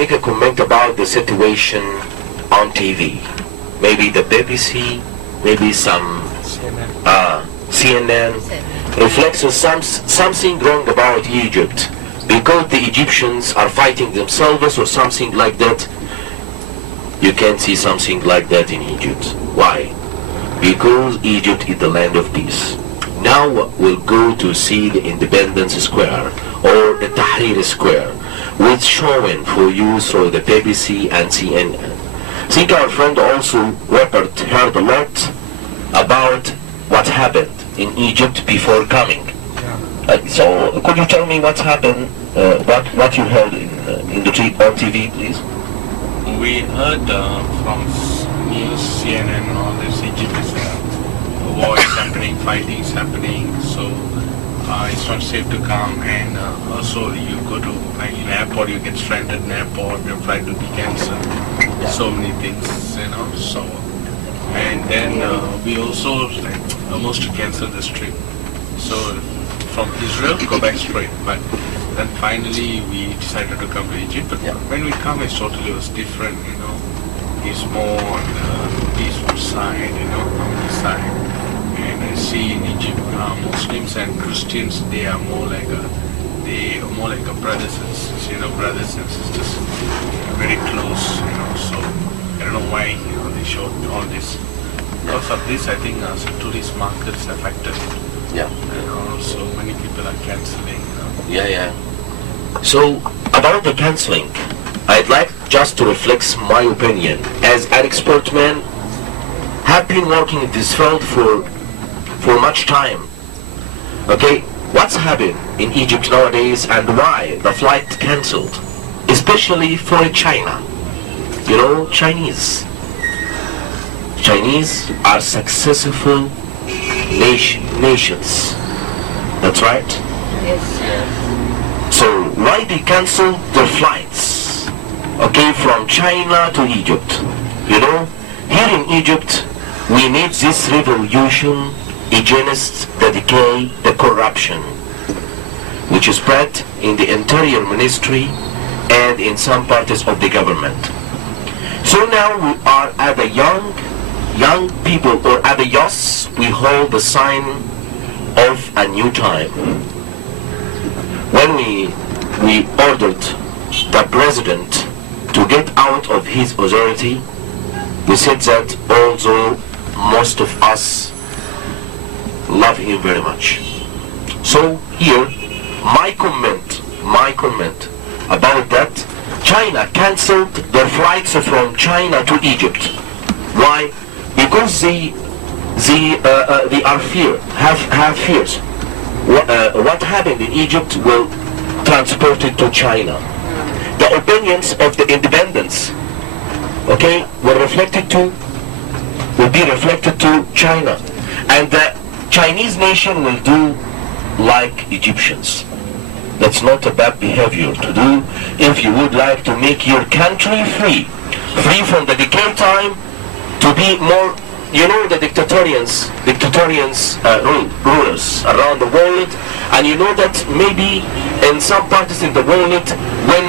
make a comment about the situation on TV. Maybe the BBC, maybe some CNN reflects on something wrong about Egypt because the Egyptians are fighting themselves or something like that. You can't see something like that in Egypt. Why? Because Egypt is the land of peace. Now we'll go to see the Independence Square or the Tahrir Square, which showing for you through the BBC and CNN. I think our friend also Rupert heard a lot about what happened in Egypt before coming. So could you tell me what happened, what you heard in the on TV, please? We heard from news, CNN, and all this, Egypt is war is happening, fighting is happening, so it's not safe to come, and also you go to like in airport, you get stranded in airport, your flight will be cancelled, so many things, you know, so, and then we also like almost cancelled this trip, so from Israel go back straight, but then finally we decided to come to Egypt, but when we come it was different, you know, it's more on the peaceful side, you know, community side. And I see in Egypt Muslims and Christians, they are more like a brothers and sisters, you know, brothers and sisters, very close, you know. So I don't know why, you know, they showed all this. Because of this, I think some tourist markets affected. Yeah. You know, so many people are cancelling. You know. Yeah. So about the cancelling, I'd like just to reflect my opinion as an expert man. Have been working in this field for much time. Okay, what's happened in Egypt nowadays and why the flight cancelled, especially for China? You know, Chinese are successful nations. That's right. Yes. So why they cancel their flights? Okay, from China to Egypt. You know, here in Egypt, we need this revolution against the decay, the corruption, which is spread in the interior ministry and in some parts of the government. So now we are at the young people, or at the youth, we hold the sign of a new time. When we ordered the president to get out of his authority, we said that although most of us love him very much. So here, my comment about that, China cancelled their flights from China to Egypt. Why? Because they are have fears. What happened in Egypt will transport it to China. The opinions of the independents, okay, will be reflected to China, and the Chinese nation will do like Egyptians. That's not a bad behavior to do if you would like to make your country free from the decay time, to be more, you know, the dictatorians rulers around the world, and you know that maybe in some parts in the world, when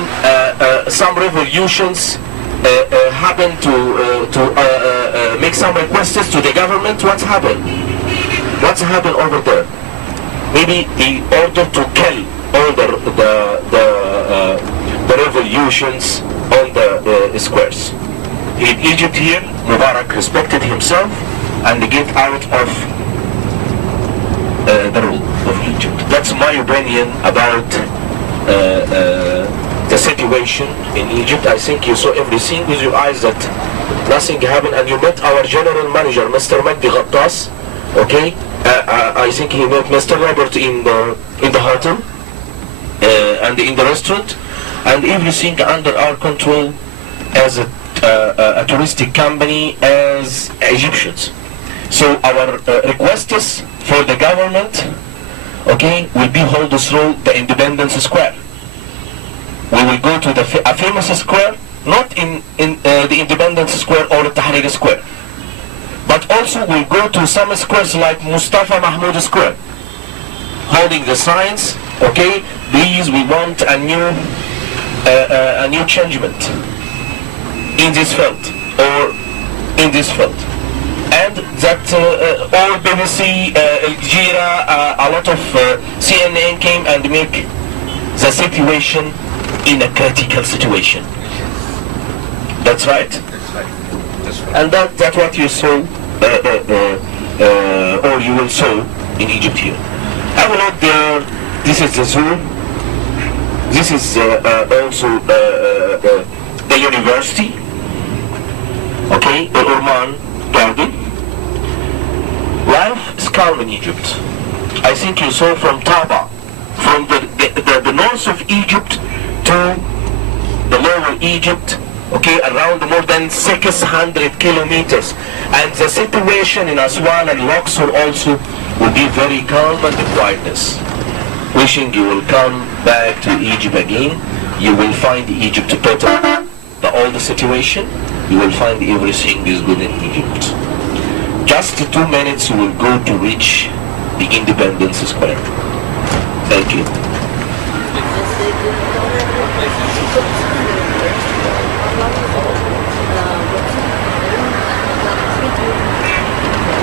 some revolutions happen to make some requests to the government, what's happened over there? Maybe he ordered to kill all the revolutions on the squares. In Egypt here, Mubarak respected himself and get out of the rule of Egypt. That's my opinion about the situation in Egypt. I think you saw everything with your eyes that nothing happened, and you met our general manager, Mr. Magdi Ghattas. Okay, I think he met Mr. Robert in the hotel and in the restaurant, and everything under our control as a touristic company as Egyptians. So our requests for the government, okay, will be held through the Independence Square. We will go to a famous square, not in the Independence Square or the Tahrir Square, but also we'll go to some squares like Mustafa Mahmoud Square, holding the signs, okay, please, we want a new a new changement in this field or in this field, and that all BBC, Al Jazeera, a lot of CNN came and make the situation in a critical situation. That's right. That's right. That's right. And that's what you saw, or you will saw in Egypt here. Have a look there. This is the zoo. This is also the university. Okay, the Urman Garden. Life is calm in Egypt. I think you saw from Taba, from the north of Egypt to the lower Egypt, okay, around more than 600 kilometers. And the situation in Aswan and Luxor also will be very calm and quietness. Wishing you will come back to Egypt again. You will find Egypt better. The old situation, you will find everything is good in Egypt. Just 2 minutes you will go to reach the Independence Square. Thank you.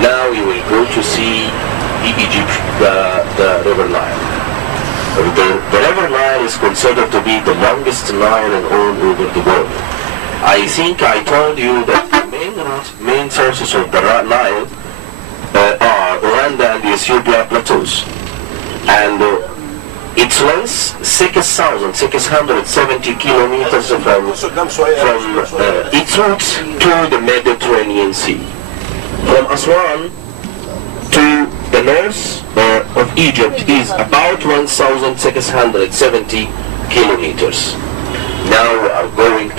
Now you will go to see the Egypt, the River Nile. The River Nile is considered to be the longest Nile in all over the world. I think I told you that the main sources of the Nile are Rwanda and the Ethiopia plateaus. And its length 6,670 kilometers from its roots to the Mediterranean Sea. From Aswan to the north of Egypt is about 1,670 kilometers. Now we are going to